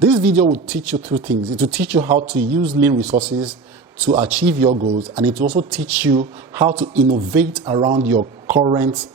This video will teach you two things. It will teach you how to use lean resources to achieve your goals, and it will also teach you how to innovate around your current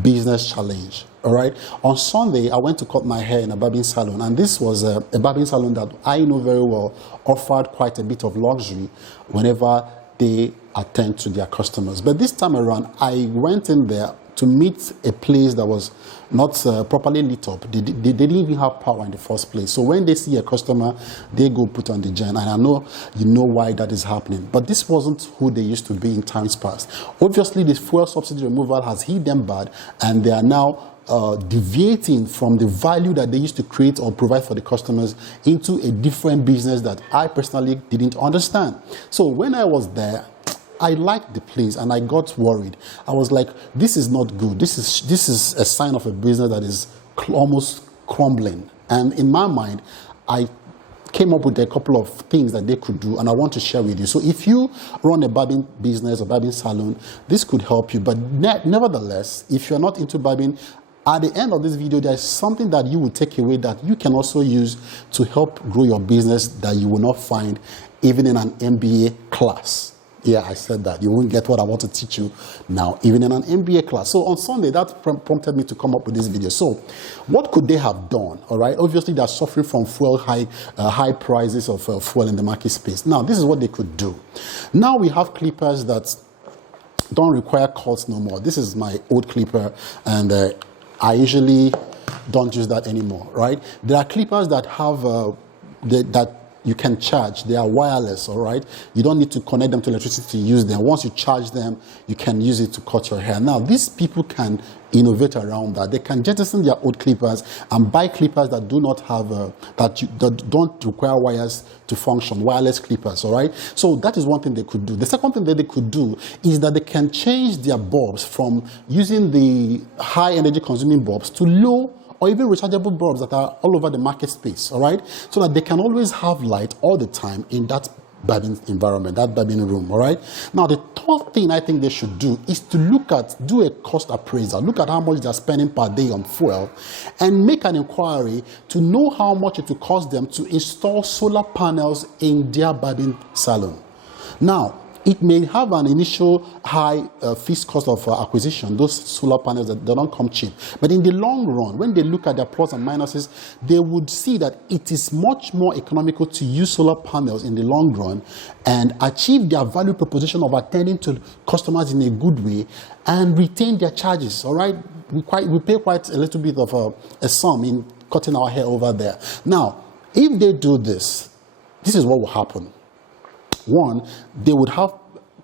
business challenge. All right. On Sunday, I went to cut my hair in a barbing salon, and this was a barbing salon that I know very well offered quite a bit of luxury whenever they attend to their customers. But this time around, I went in there to meet a place that was not properly lit up. They didn't even have power in the first place. So when they see a customer, they go put on the gen. And I know you know why that is happening. But this wasn't who they used to be in times past. Obviously, this fuel subsidy removal has hit them bad, and they are now deviating from the value that they used to create or provide for the customers into a different business that I personally didn't understand. So when I was there, I liked the place and I got worried. I was like, this is not good. This is a sign of a business that is almost crumbling. And in my mind, I came up with a couple of things that they could do, and I want to share with you. So if you run a barbing business or barbing salon, this could help you. But nevertheless, if you're not into barbing, at the end of this video, there's something that you will take away that you can also use to help grow your business that you will not find even in an MBA class. Yeah, I said that. You won't get what I want to teach you now, even in an MBA class. So on Sunday, that prompted me to come up with this video. So what could they have done? All right. Obviously, they're suffering from high prices of fuel in the market space. Now, this is what they could do. Now we have clippers that don't require cuts no more. This is my old clipper, and I usually don't use that anymore, right? There are clippers that have that you can charge. They are wireless, all right? You don't need to connect them to electricity to use them. Once you charge them, you can use it to cut your hair. Now, these people can innovate around that. They can jettison their old clippers and buy clippers that do not have that don't require wires to function, wireless clippers, all right? So that is one thing they could do. The second thing that they could do is that they can change their bulbs from using the high energy consuming bulbs to low or even rechargeable bulbs that are all over the market space, all right? So that they can always have light all the time in that barbing environment, that barbing room, all right? Now, the third thing I think they should do is to do a cost appraisal. Look at how much they're spending per day on fuel and make an inquiry to know how much it will cost them to install solar panels in their barbing salon. Now, it may have an initial high fixed cost of acquisition, those solar panels that they don't come cheap. But in the long run, when they look at their plus and minuses, they would see that it is much more economical to use solar panels in the long run and achieve their value proposition of attending to customers in a good way and retain their charges, all right? We pay quite a little bit of a sum in cutting our hair over there. Now, if they do this, this is what will happen. One, they would have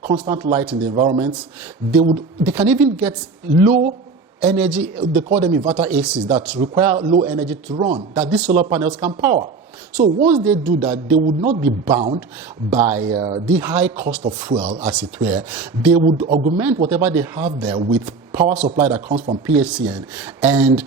constant light in the environment. They can even get low energy, they call them inverter ACs, that require low energy to run, that these solar panels can power. So once they do that, they would not be bound by the high cost of fuel, as it were. They would augment whatever they have there with power supply that comes from PHCN and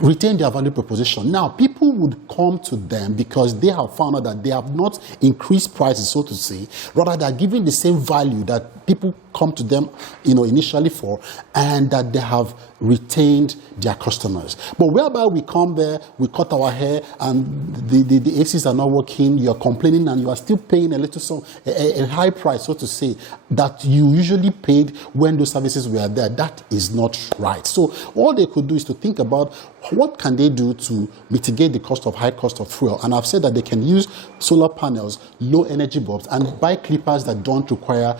retain their value proposition. Now, people would come to them because they have found out that they have not increased prices, so to say. Rather, they are giving the same value that people come to them, initially for, and that they have retained their customers. But whereby we come there, we cut our hair, and the ACs are not working, you're complaining, and you are still paying a high price, so to say, that you usually paid when those services were there. That is not right. So all they could do is to think about what can they do to mitigate the high cost of fuel. And I've said that they can use solar panels, low energy bulbs, and buy clippers that don't require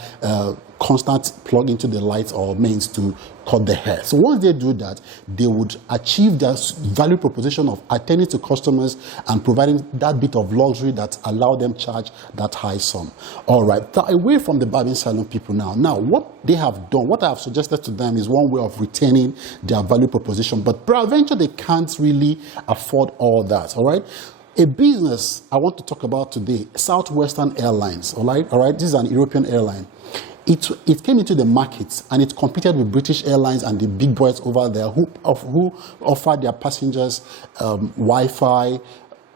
constant plug into the lights or mains to cut the hair. So once they do that, they would achieve their value proposition of attending to customers and providing that bit of luxury that allow them charge that high sum. All right, away from the barbing salon people now. Now, what they have done, what I have suggested to them is one way of retaining their value proposition, but peradventure they can't really afford all that, all right? A business I want to talk about today, Southwestern Airlines, all right? This is an European airline. It came into the market and it competed with British Airlines and the big boys over there who offered their passengers Wi-Fi,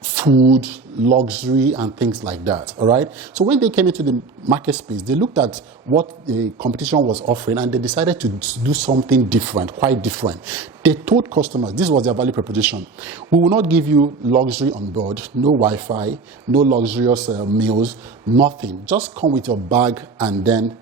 food, luxury, and things like that. All right. So when they came into the market space, they looked at what the competition was offering and they decided to do something different, quite different. They told customers, this was their value proposition: we will not give you luxury on board, no Wi-Fi, no luxurious meals, nothing. Just come with your bag and then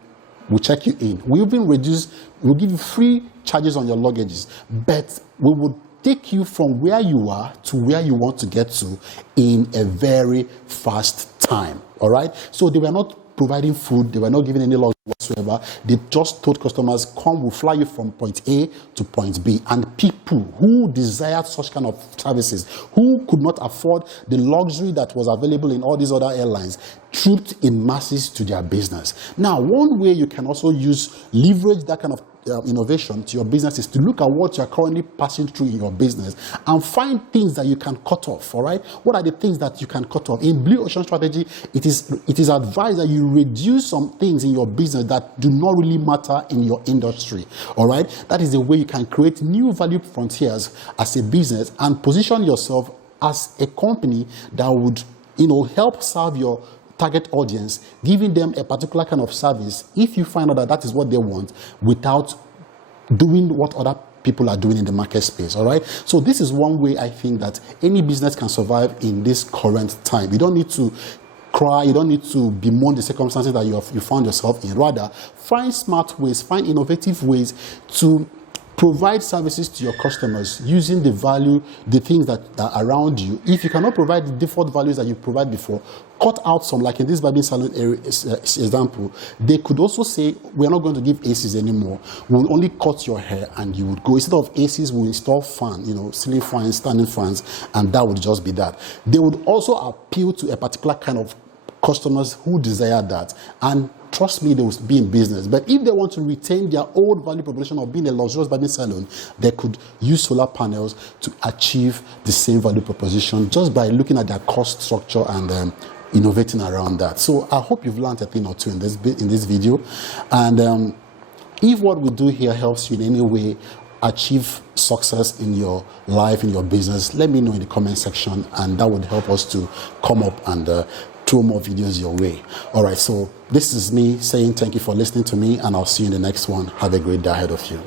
we'll check you in. We'll give you free charges on your luggages, but we would take you from where you are to where you want to get to in a very fast time. All right. So they were not providing food, they were not giving any luxury whatsoever. They just told customers, come, we'll fly you from point A to point B. And people who desired such kind of services, who could not afford the luxury that was available in all these other airlines, trooped in masses to their business. Now, one way you can also leverage that kind of innovation to your business is to look at what you're currently passing through in your business and find things that you can cut off. All right, what are the things that you can cut off? In Blue Ocean Strategy, it is advised that you reduce some things in your business that do not really matter in your industry. All right, that is the way you can create new value frontiers as a business and position yourself as a company that would, help serve your target audience, giving them a particular kind of service if you find out that that is what they want, without doing what other people are doing in the market space. All right, so this is one way I think that any business can survive in this current time. You don't need to cry, you don't need to bemoan the circumstances that you found yourself in. Rather, find smart ways, find innovative ways to provide services to your customers using the things that are around you. If you cannot provide the default values that you provided before, cut out some, like in this barbing salon example. They could also say, we're not going to give ACs anymore. We'll only cut your hair and you would go. Instead of ACs, we'll install fans, ceiling fans, standing fans, and that would just be that. They would also appeal to a particular kind of customers who desire that, and trust me, they will be in business. But if they want to retain their old value proposition of being a luxurious barbing salon, they could use solar panels to achieve the same value proposition just by looking at their cost structure and innovating around that. So I hope you've learned a thing or two in this video. And if what we do here helps you in any way achieve success in your life, in your business, let me know in the comment section, and that would help us to come up and throw more videos your way. All right, so this is me saying thank you for listening to me, and I'll see you in the next one. Have a great day ahead of you.